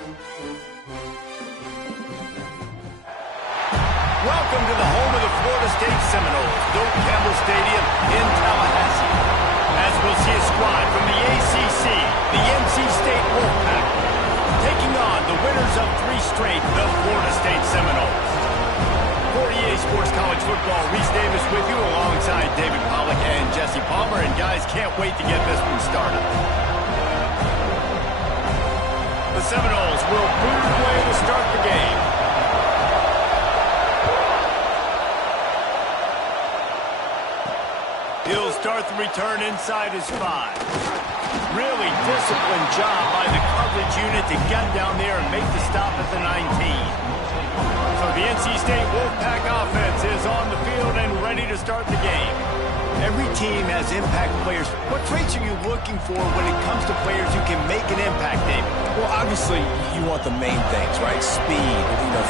Welcome to the home of the Florida State Seminoles, Doak Campbell Stadium in Tallahassee. As we'll see a squad from the ACC, the NC State Wolfpack, taking on the winners of 3 straight, the Florida State Seminoles. For EA Sports College Football, Reese Davis with you alongside David Pollack and Jesse Palmer. And guys, can't wait to get this one started. The Seminoles will boot it away to start the game. He'll start the return inside his 5. Really disciplined job by the coverage unit to get down there and make the stop at the 19. So the NC State Wolfpack offense is on the field and ready to start the game. Every team has impact players. What traits are you looking for when it comes to players who can make an impact, David? Well, obviously, you want the main things, right? Speed,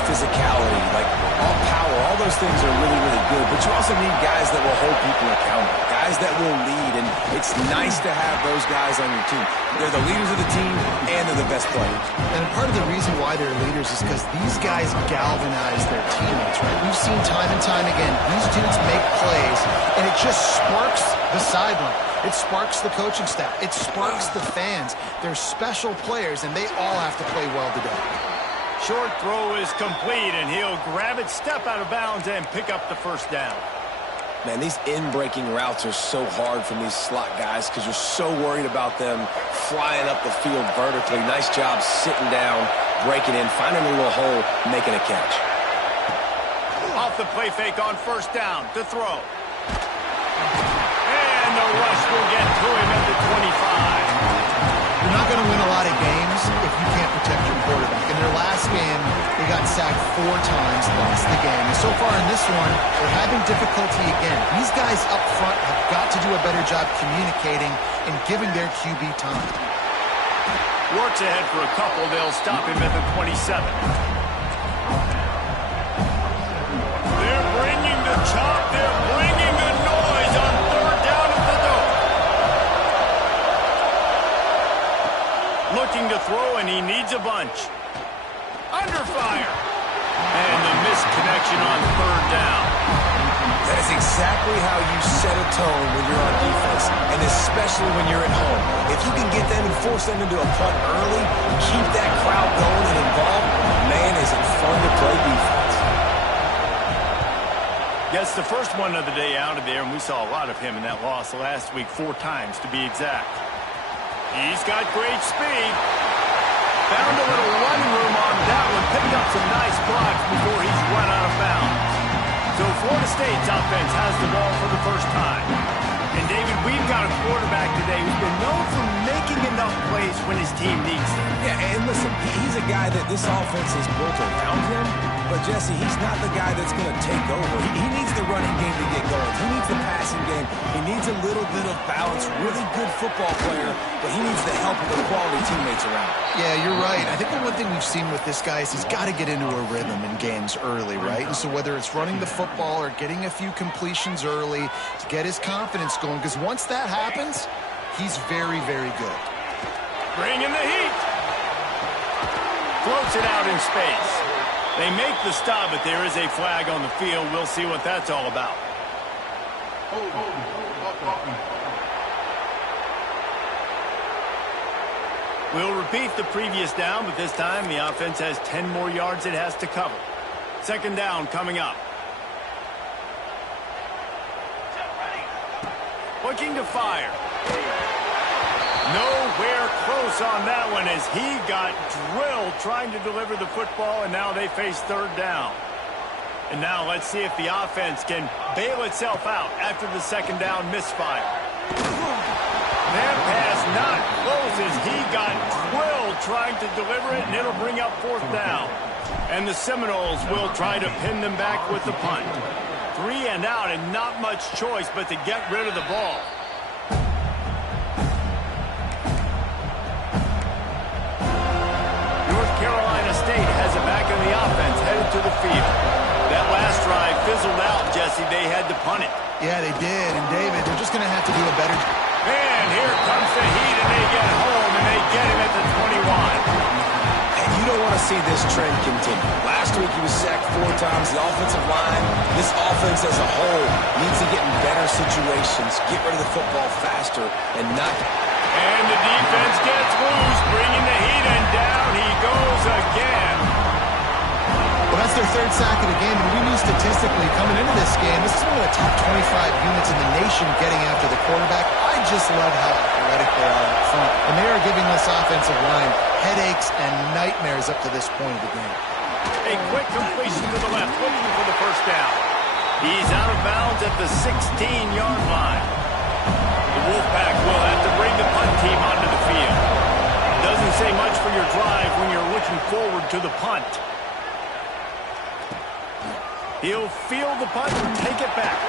physicality, like all power. All those things are really, really good. But you also need guys that will hold people accountable, guys that will lead. And it's nice to have those guys on your team. They're the leaders of the team, and they're the best players. And part of the reason why they're leaders is because these guys galvanize their teammates, right? We've seen time and time again, these dudes make plays, and it just sparks the sideline. It sparks the coaching staff. It sparks the fans. They're special players, and they all have to play well today. Short throw is complete, and he'll grab it, step out of bounds, and pick up the first down. Man, these in-breaking routes are so hard from these slot guys because you're so worried about them flying up the field vertically. Nice job sitting down, breaking in, finding a little hole, making a catch. Off the play fake on first down to throw. And the rush will get to him at the 25. You're not going to win a lot of games if you can't protect your quarterback. In their last game, they got sacked 4 times, lost the game. And so far in this one, they're having difficulty again. These guys up front have got to do a better job communicating and giving their QB time. Works ahead for a couple. They'll stop him at the 27. They're bringing the chop. They're bringing the noise on third down at the Doak. Looking to throw, and he needs a bunch. Under fire. And the misconnection on third down. That is exactly how you set a tone when you're on defense, and especially when you're at home. If you can get them and force them into a punt early, keep that crowd going and involved, man, is it fun to play defense. Gets the first one of the day out of there, and we saw a lot of him in that loss last week, 4 times to be exact. He's got great speed. Found a little running room on that one. Picked up some nice blocks before he's run out of bounds. So Florida State's offense has the ball for the first time. And David, we've got a quarterback today who's been known for making enough plays when his team needs them. Yeah, and listen, he's a guy that this offense is built around him. But, Jesse, he's not the guy that's going to take over. He needs the running game to get going. He needs the passing game. He needs a little bit of balance. Really good football player, but he needs the help of the quality teammates around him. Yeah, you're right. I think the one thing we've seen with this guy is he's got to get into a rhythm in games early, right? And so whether it's running the football or getting a few completions early to get his confidence going, because once that happens, he's very, very good. Bringing the heat. Floats it out in space. They make the stop, but there is a flag on the field. We'll see what that's all about. We'll repeat the previous down, but this time the offense has 10 more yards it has to cover. Second down coming up. Looking to fire. Nowhere close on that one as he got drilled trying to deliver the football, and now they face third down. And now let's see if the offense can bail itself out after the second down misfire. That pass not close as he got drilled trying to deliver it, and it'll bring up fourth down. And the Seminoles will try to pin them back with the punt. 3 and out, and not much choice but to get rid of the ball. North Carolina State has it back in the offense, headed to the field. That last drive fizzled out, Jesse. They had to punt it. Yeah, they did. And, David, they're just going to have to do a better job. And here comes the heat, and they get home, and they get him at the 21. And you see this trend continue. Last week he was sacked 4 times. The offensive line, this offense as a whole, needs to get in better situations, get rid of the football faster, and not... And the defense gets loose, bringing the heat, and down he goes again. Well, that's their 3rd sack of the game, and we knew statistically coming into this game, this is one of the top 25 units in the nation getting after the quarterback. I just love how athletic they are up front, and they are giving this offensive line headaches and nightmares up to this point of the game. A quick completion to the left, looking for the first down. He's out of bounds at the 16-yard line. The Wolfpack will have to bring the punt team onto the field. Doesn't say much for your drive when you're looking forward to the punt. He'll field the punt and take it back.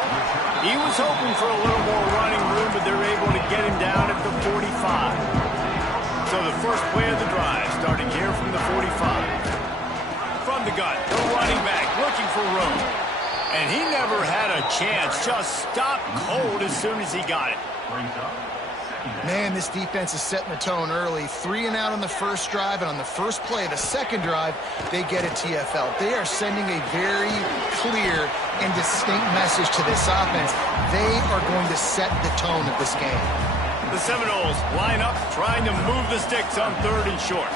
He was hoping for a little more running room, but they're able to get him down at the 45. So the first play of the drive, starting here from the 45. From the gun, the running back looking for room. And he never had a chance, just stopped cold as soon as he got it. Man, this defense is setting the tone early. 3 and out on the first drive, and on the first play of the second drive, they get a TFL. They are sending a very clear and distinct message to this offense. They are going to set the tone of this game. The Seminoles line up, trying to move the sticks on 3rd and short.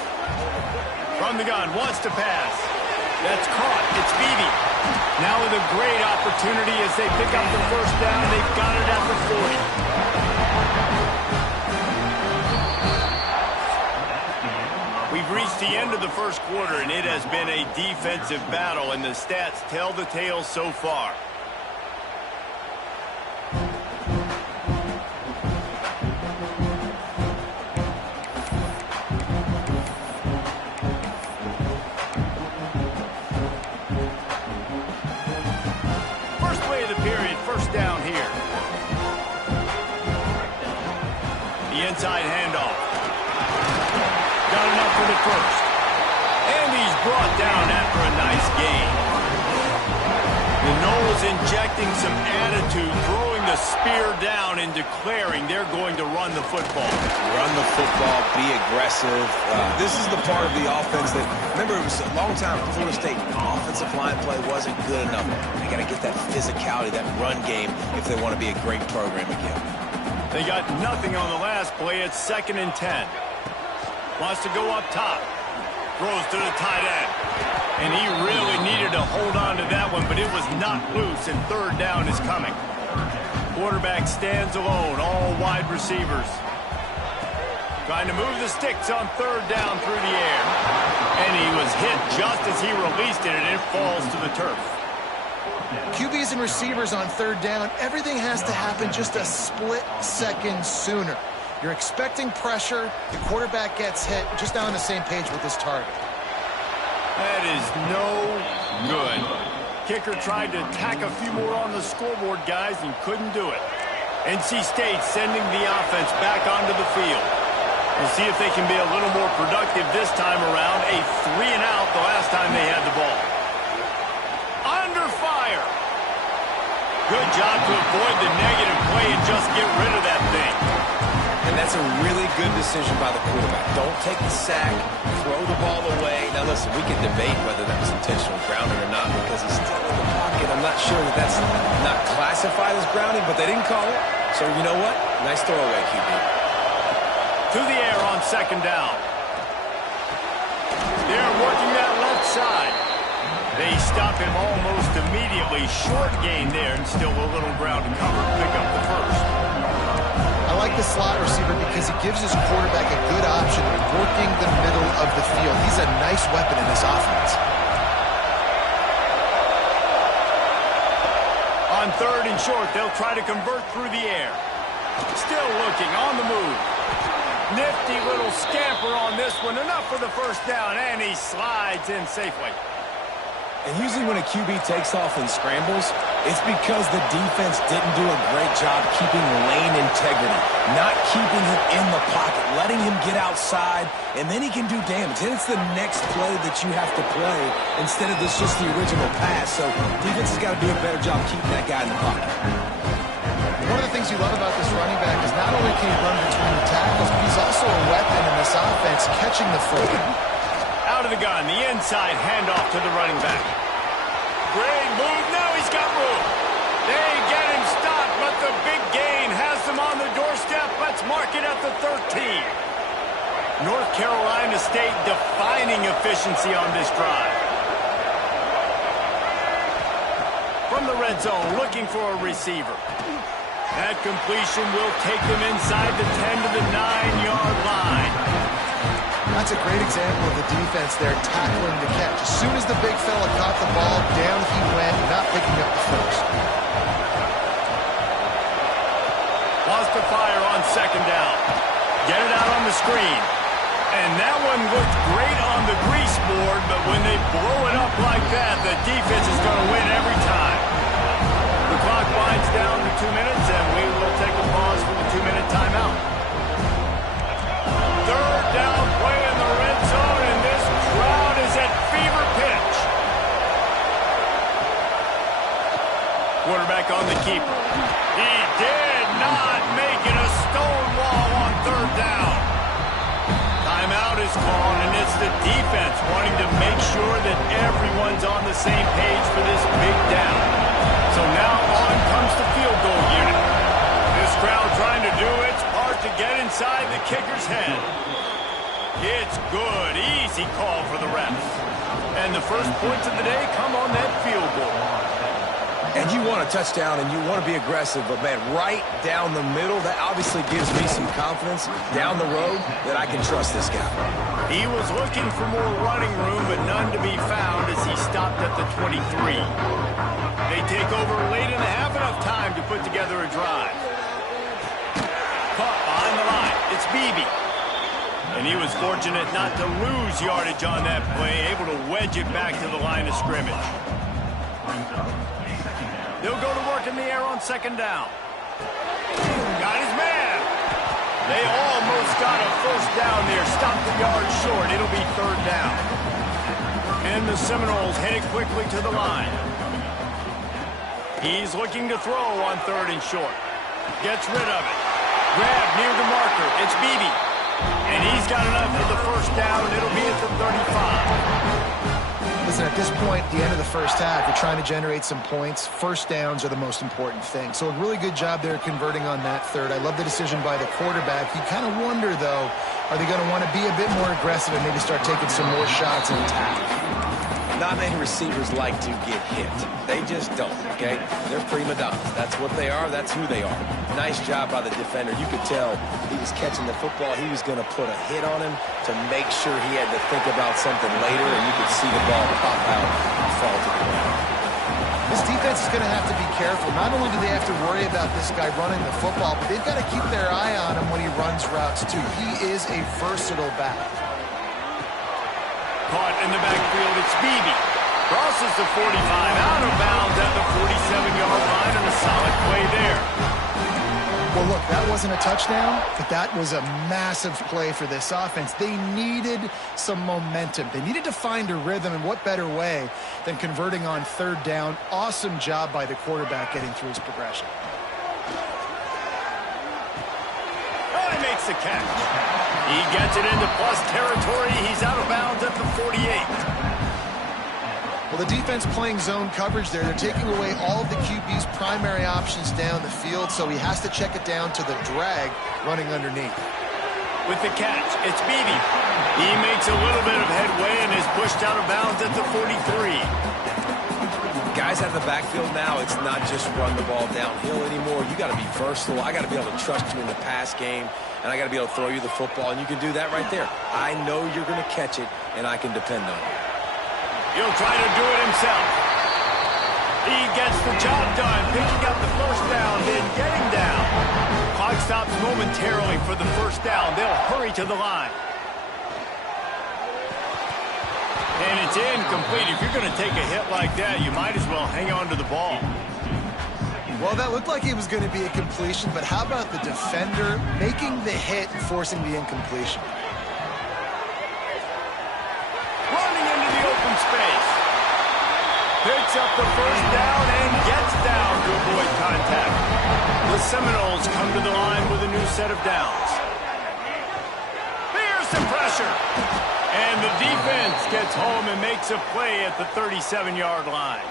From the gun, wants to pass. That's caught. It's Beebe. Now with a great opportunity as they pick up the first down. They've got it at the 40. We've reached the end of the first quarter, and it has been a defensive battle, and the stats tell the tale so far. First play of the period, first down here. The inside handoff. Got enough for the first. And he's brought down after a nice gain. The Noles injecting some attitude, throwing the spear down and declaring they're going to run the football. Run the football, be aggressive. This is the part of the offense that, remember, it was a long time for Florida State. Offensive line play wasn't good enough. They got to get that physicality, that run game, if they want to be a great program again. They got nothing on the last play. It's 2nd and 10. Wants to go up top. Throws to the tight end. And he really needed to hold on to that one, but it was not loose, and 3rd down is coming. Quarterback stands alone, all wide receivers. Trying to move the sticks on 3rd down through the air. And he was hit just as he released it, and it falls to the turf. QBs and receivers on 3rd down, everything has to happen just a split second sooner. You're expecting pressure. The quarterback gets hit. Just now on the same page with his target. That is no good. Kicker tried to tack a few more on the scoreboard, guys, and couldn't do it. NC State sending the offense back onto the field. We'll see if they can be a little more productive this time around. A 3 and out the last time they had the ball. Under fire. Good job to avoid the negative play and just get rid of that thing. And that's a really good decision by the quarterback. Don't take the sack, throw the ball away. Now, listen, we can debate whether that was intentional grounding or not because he's still in the pocket. I'm not sure that that's not classified as grounding, but they didn't call it. So, you know what? Nice throwaway, QB. To the air on 2nd down. They're working that left side. They stop him almost immediately. Short gain there and still a little ground to cover. Pick up the first. I like the slot receiver because he gives his quarterback a good option of working the middle of the field. He's a nice weapon in this offense. On 3rd and short, they'll try to convert through the air. Still looking on the move. Nifty little scamper on this one. Enough for the first down, and he slides in safely. And usually when a QB takes off and scrambles, it's because the defense didn't do a great job keeping lane integrity, not keeping him in the pocket, letting him get outside, and then he can do damage. Then it's the next play that you have to play instead of just the original pass. So defense has got to do a better job keeping that guy in the pocket. One of the things you love about this running back is not only can he run between the tackles, but he's also a weapon in this offense, catching the football. Out of the gun, the inside handoff to the running back. Great move. Now he's got room. They get him stopped, but the big gain has them on the doorstep. Let's mark it at the 13. North Carolina State defining efficiency on this drive. From the red zone, looking for a receiver. That completion will take them inside the 10 to the 9-yard line. That's a great example of the defense there tackling the catch. As soon as the big fella caught the ball, down he went, not picking up the first. Lost the fire on second down. Get it out on the screen. And that one looked great on the grease board, but when they blow it up like that, the defense is going to win every time. The clock winds down to 2 minutes, and we will take a pause for the 2-minute timeout. Third down play in the red zone, and this crowd is at fever pitch. Quarterback on the keeper. He did not make it a stone wall on third down. Timeout is called, and it's the defense wanting to make sure that everyone's on the same page for this big down. So now on comes the field goal unit. This crowd trying to do its part to get inside the kicker's head. It's good. Easy call for the refs. And the first points of the day come on that field goal. And you want a touchdown and you want to be aggressive, but, man, right down the middle, that obviously gives me some confidence down the road that I can trust this guy. He was looking for more running room, but none to be found as he stopped at the 23. They take over late in the half, enough time to put together a drive. Caught behind the line. It's Beebe. And he was fortunate not to lose yardage on that play, able to wedge it back to the line of scrimmage. They'll go to work in the air on second down. Got his man. They almost got a first down there. Stopped the yard short. It'll be third down. And the Seminoles headed quickly to the line. He's looking to throw on third and short. Gets rid of it. Grab near the marker. It's Beebe. And he's got enough for the first down. It'll be at the 35. Listen, at this point, the end of the first half, you're trying to generate some points. First downs are the most important thing. So a really good job there converting on that third. I love the decision by the quarterback. You kind of wonder, though, are they going to want to be a bit more aggressive and maybe start taking some more shots and attack? Not many receivers like to get hit. They just don't, okay? They're prima donnas. That's what they are. That's who they are. Nice job by the defender. You could tell he was catching the football. He was going to put a hit on him to make sure he had to think about something later, and you could see the ball pop out and fall to the ground. This defense is going to have to be careful. Not only do they have to worry about this guy running the football, but they've got to keep their eye on him when he runs routes, too. He is a versatile back. Caught in the backfield, it's Beebe. Crosses the 45, out of bounds at the 47-yard line, and a solid play there. Well, look, that wasn't a touchdown, but that was a massive play for this offense. They needed some momentum. They needed to find a rhythm, and what better way than converting on third down. Awesome job by the quarterback getting through his progression. Oh, he makes the catch. He gets it into plus territory. He's out of bounds at the 48. Well, the defense playing zone coverage there. They're taking away all of the QB's primary options down the field, so he has to check it down to the drag running underneath. With the catch, it's Beebe. He makes a little bit of headway and is pushed out of bounds at the 43. Guys out of the backfield now, it's not just run the ball downhill anymore. You got to be versatile. I got to be able to trust you in the pass game, and I got to be able to throw you the football, and you can do that right there. I know you're going to catch it, and I can depend on it. He'll try to do it himself. He gets the job done, picking up the first down, then getting down. Clock stops momentarily for the first down. They'll hurry to the line. And it's incomplete. If you're going to take a hit like that, you might as well hang on to the ball. Well, that looked like it was going to be a completion, but how about the defender making the hit and forcing the incompletion? Running into the open space. Picks up the first down and gets down to avoid contact. The Seminoles come to the line with a new set of downs. Here's the pressure. And the defense gets home and makes a play at the 37-yard line.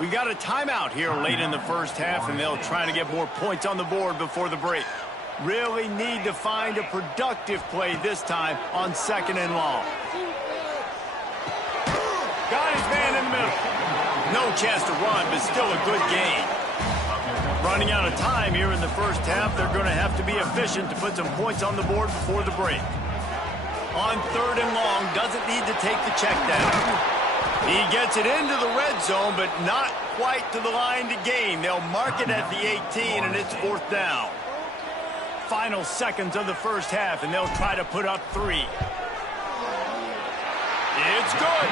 We got a timeout here late in the first half, and they'll try to get more points on the board before the break. Really need to find a productive play this time on 2nd and long. Got his man in the middle. No chance to run, but still a good gain. Running out of time here in the first half, they're going to have to be efficient to put some points on the board before the break. On 3rd and long, doesn't need to take the check down. He gets it into the red zone, but not quite to the line to gain. They'll mark it at the 18, and it's 4th down. Final seconds of the first half, and they'll try to put up 3. It's good.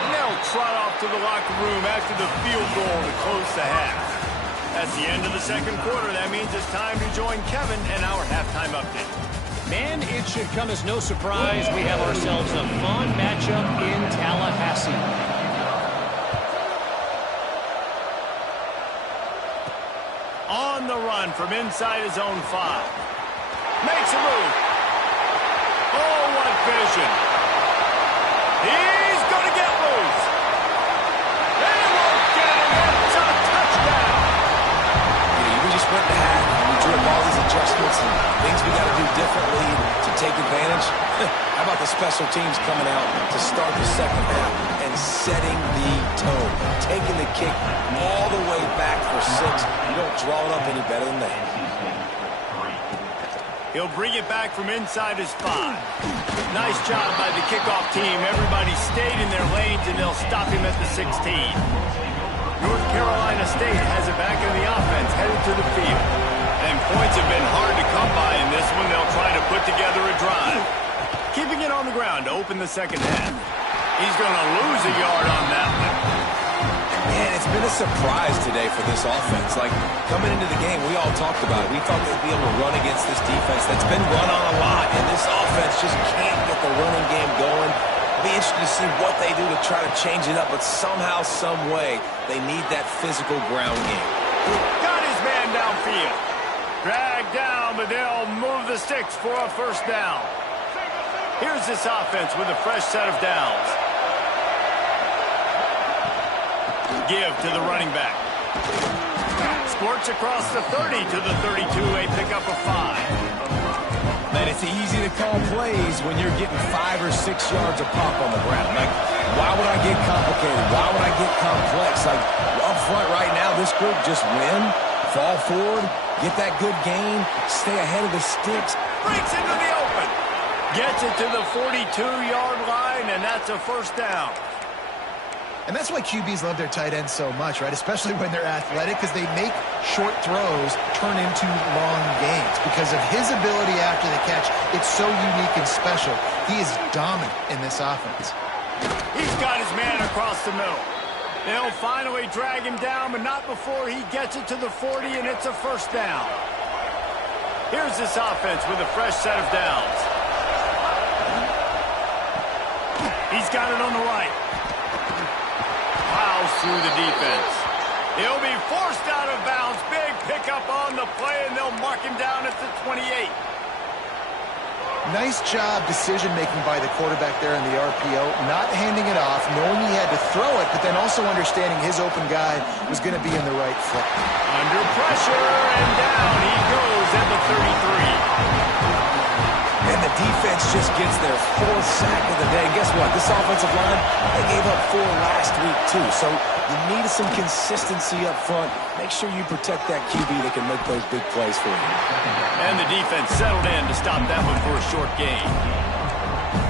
And they'll trot off to the locker room after the field goal to close the half. That's the end of the second quarter. That means it's time to join Kevin and our halftime update. Man, it should come as no surprise. We have ourselves a fun matchup in Tallahassee. On the run from inside his own 5. Makes a move. Oh, what vision. He's going to get loose. They won't get him. It's a touchdown. You can just sprint the half. We drew up all these adjustments and things we got to do differently to take advantage. How about the special teams coming out to start the second half and setting the tone, taking the kick all the way back for 6. You don't draw it up any better than that. He'll bring it back from inside his 5. Nice job by the kickoff team. Everybody stayed in their lanes, and they'll stop him at the 16. North Carolina State has it back in the offense, headed to the field. And points have been hard to come by in this one. They'll try to put together a drive. Keeping it on the ground to open the second half. He's going to lose a yard on that one. Man, it's been a surprise today for this offense. Like, coming into the game, we all talked about it. We thought they'd be able to run against this defense that's been run on a lot, and this offense just can't get the running game going. It'll be interesting to see what they do to try to change it up, but somehow, some way, they need that physical ground game. Got his man downfield. Dragged down, but they'll move the sticks for a first down. Here's this offense with a fresh set of downs. Give to the running back. Squirts across the 30 to the 32, a pickup of 5. Man, it's easy to call plays when you're getting 5 or 6 yards of pop on the ground. Like, why would I get complicated? Why would I get complex? Like, up front right now, this group just win, fall forward, get that good gain, stay ahead of the sticks. Breaks into the open. Gets it to the 42-yard line, and that's a first down. And that's why QBs love their tight ends so much, right? Especially when they're athletic, because they make short throws turn into long gains. Because of his ability after the catch, it's so unique and special. He is dominant in this offense. He's got his man across the middle. They'll finally drag him down, but not before he gets it to the 40, and it's a first down. Here's this offense with a fresh set of downs. He's got it on the right. Plows through the defense. He'll be forced out of bounds. Big pickup on the play, and they'll mark him down at the 28. Nice job decision-making by the quarterback there in the RPO, not handing it off, knowing he had to throw it, but then also understanding his open guy was going to be in the right foot. Under pressure, and down he goes at the 33. And the defense just gets their 4th sack of the day. And guess what? This offensive line, they gave up 4 last week, too. So you need some consistency up front. Make sure you protect that QB that can make those big plays for you. And the defense settled in to stop that one for a short gain.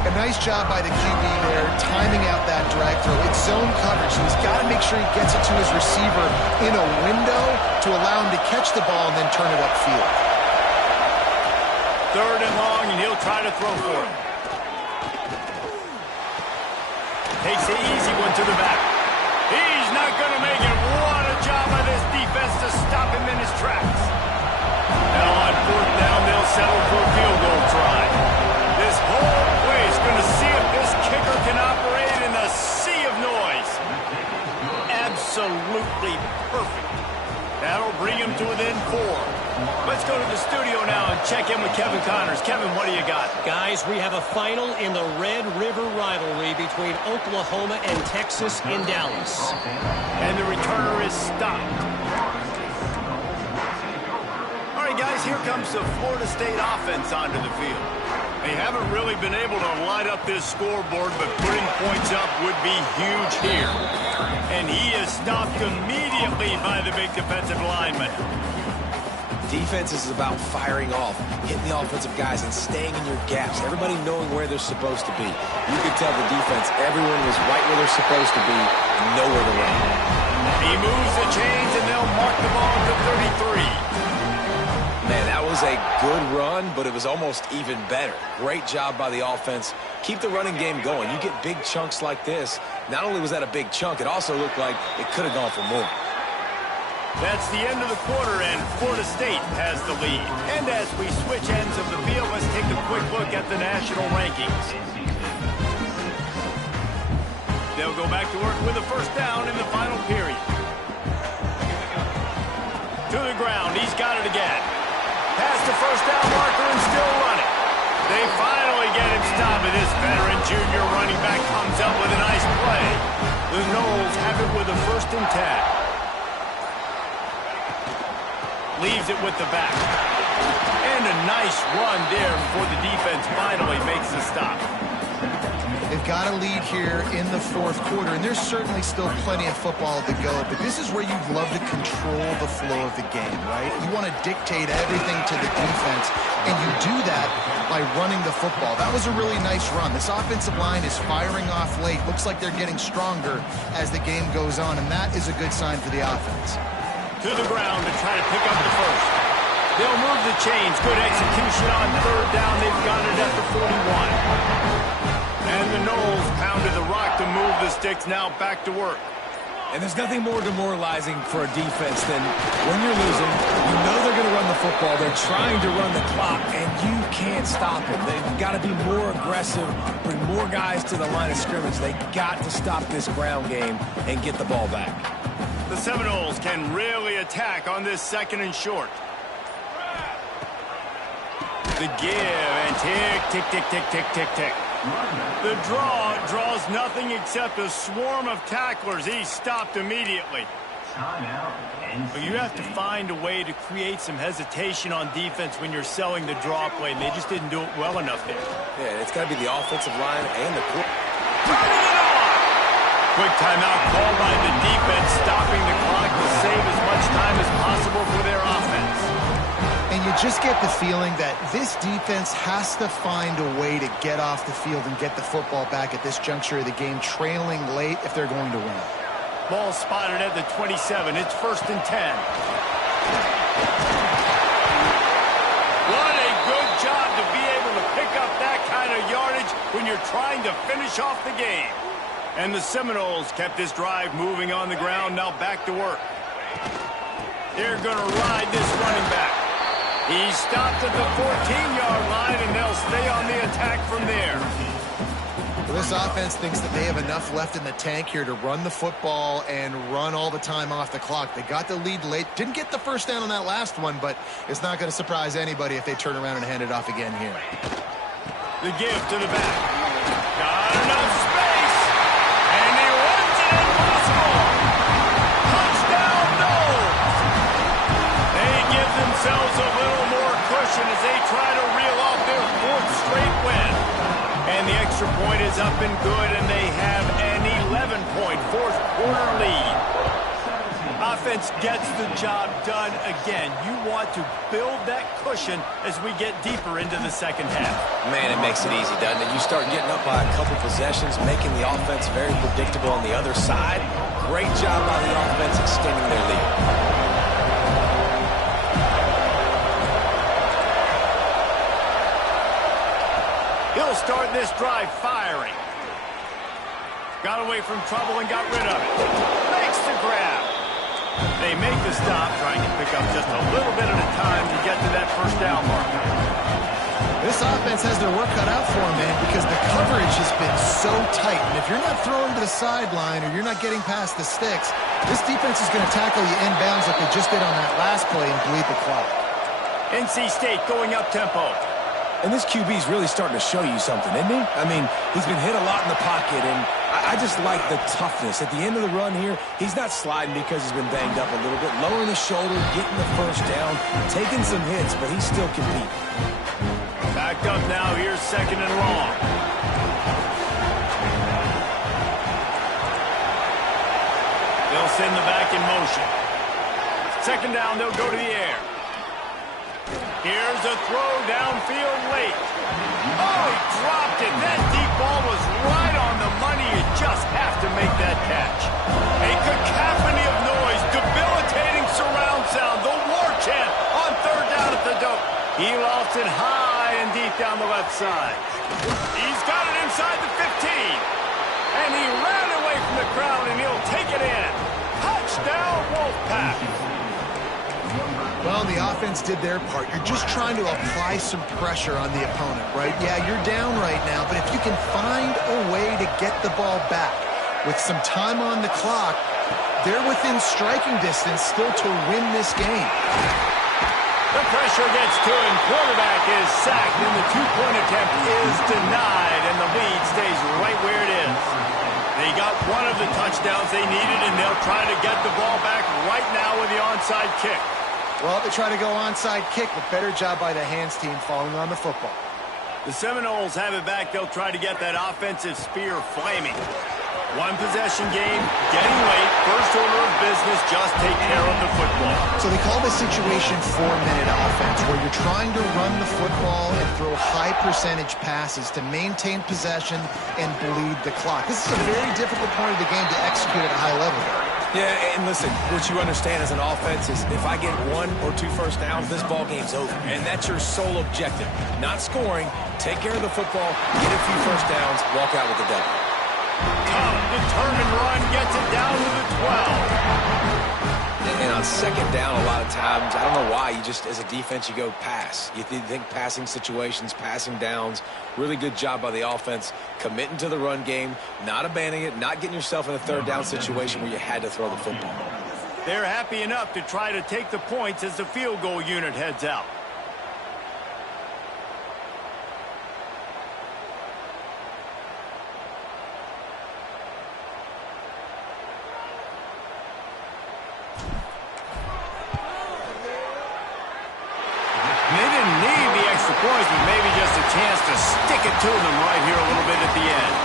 A nice job by the QB there, timing out that drag throw. It's zone coverage, so he's got to make sure he gets it to his receiver in a window to allow him to catch the ball and then turn it upfield. 3rd and long, and he'll try to throw for it. Takes the easy one to the back. He's not going to make it. What a job by this defense to stop him in his tracks. Now on 4th down, they'll settle for a field goal try. This whole play is going to see if this kicker can operate in a sea of noise. Absolutely perfect. That'll bring him to within 4. Let's go to the studio now and check in with Kevin Connors. Kevin, what do do you got? Guys, we have a final in the Red River rivalry between Oklahoma and Texas in Dallas. And the returner is stopped. All right, guys, here comes the Florida State offense onto the field. They haven't really been able to light up this scoreboard, but putting points up would be huge here. And he is stopped immediately by the big defensive lineman. Defense is about firing off, hitting the offensive guys, and staying in your gaps. Everybody knowing where they're supposed to be. You could tell the defense, everyone was right where they're supposed to be, nowhere to run. He moves the chains, and they'll mark the ball to 33. Man, that was a good run, but it was almost even better. Great job by the offense. Keep the running game going. You get big chunks like this. Not only was that a big chunk, it also looked like it could have gone for more. That's the end of the quarter, and Florida State has the lead. And as we switch ends of the field, let's take a quick look at the national rankings. They'll go back to work with a first down in the final period. To the ground, he's got it again. Past the first down marker and still running. They finally get him stopped, and this veteran junior running back comes up with a nice play. The Noles have it with a 1st and 10. Leaves it with the back. And a nice run there before the defense finally makes the stop. They've got a lead here in the 4th quarter, and there's certainly still plenty of football to go, but this is where you'd love to control the flow of the game, right? You want to dictate everything to the defense, and you do that by running the football. That was a really nice run. This offensive line is firing off late. Looks like they're getting stronger as the game goes on, and that is a good sign for the offense. To the ground to try to pick up the first. They'll move the chains. Good execution on 3rd down. They've got it at the 41. And the Noles pounded the rock to move the sticks. Now back to work. And there's nothing more demoralizing for a defense than when you're losing, you know they're going to run the football, they're trying to run the clock, and you can't stop it. They've got to be more aggressive, bring more guys to the line of scrimmage. They got to stop this ground game and get the ball back. The Seminoles can really attack on this 2nd and short. The give and tick, tick, tick, tick, tick, tick, tick. The draw draws nothing except a swarm of tacklers. He's stopped immediately. But you have to find a way to create some hesitation on defense when you're selling the draw play, and they just didn't do it well enough there. Yeah, it's got to be the offensive line and the Quick timeout called by the defense, stopping the clock to save as much time as possible for their offense. And you just get the feeling that this defense has to find a way to get off the field and get the football back at this juncture of the game, trailing late if they're going to win. Ball spotted at the 27. It's 1st and 10. What a good job to be able to pick up that kind of yardage when you're trying to finish off the game. And the Seminoles kept this drive moving on the ground. Now back to work. They're going to ride this running back. He stopped at the 14-yard line, and they'll stay on the attack from there. Well, this offense thinks that they have enough left in the tank here to run the football and run all the time off the clock. They got the lead late. Didn't get the first down on that last one, but it's not going to surprise anybody if they turn around and hand it off again here. The give to the back. Got enough space, and he runs it impossible. Touchdown, Noles. They give themselves a little more cushion as they try to reel off their 4th straight win. And the extra point is up and good, and they have an 11-point 4th quarter lead. Offense gets the job done again. You want to build that cushion as we get deeper into the 2nd half. Man, it makes it easy, doesn't it? You start getting up by a couple possessions, making the offense very predictable on the other side. Great job by the offense extending their lead. He'll start this drive firing. Got away from trouble and got rid of it. Makes the grab. They make the stop, trying to pick up just a little bit at a time to get to that first down marker. This offense has their work cut out for them, man, because the coverage has been so tight. And if you're not throwing to the sideline or you're not getting past the sticks, this defense is going to tackle you inbounds like they just did on that last play and bleed the clock. NC State going up tempo. And this QB's really starting to show you something, isn't he? I mean, he's been hit a lot in the pocket, and I just like the toughness. At the end of the run here, he's not sliding because he's been banged up a little bit. Lowering the shoulder, getting the first down, taking some hits, but he's still competing. Backed up now. Here's second and long. They'll send the back in motion. Second down, they'll go to the air. Here's a throw downfield late. Oh, he dropped it. That deep ball was right on the money. You just have to make that catch. A cacophony of noise, debilitating surround sound, the war chant on third down at the dope. He lofts it high and deep down the left side. He's got it inside the 15. And he ran away from the crowd, and he'll take it in. Touchdown, Wolfpack. Well, the offense did their part. You're just trying to apply some pressure on the opponent, right? Yeah, you're down right now, but if you can find a way to get the ball back with some time on the clock, they're within striking distance still to win this game. The pressure gets to him. Quarterback is sacked, and the two-point attempt is denied, and the lead stays right where it is. They got one of the touchdowns they needed, and they'll try to get the ball back right now with the onside kick. Well, they try to go onside kick, but better job by the hands team falling on the football. The Seminoles have it back. They'll try to get that offensive spear flaming. One possession game, getting late. First order of business, just take care of the football. So they call this situation 4-minute offense, where you're trying to run the football and throw high percentage passes to maintain possession and bleed the clock. This is a very difficult point of the game to execute at a high level. Yeah, and listen, what you understand as an offense is if I get 1 or 2 first downs, this ball game's over. And that's your sole objective. Not scoring, take care of the football, get a few first downs, walk out with the W. Tough, determined run, gets it down to the 12. And on second down, a lot of times, I don't know why, you just, as a defense, you go pass. You think passing situations, passing downs. Really good job by the offense, committing to the run game, not abandoning it, not getting yourself in a third down situation where you had to throw the football. They're happy enough to try to take the points as the field goal unit heads out. They didn't need the extra points, but maybe just a chance to stick it to them right here a little bit at the end.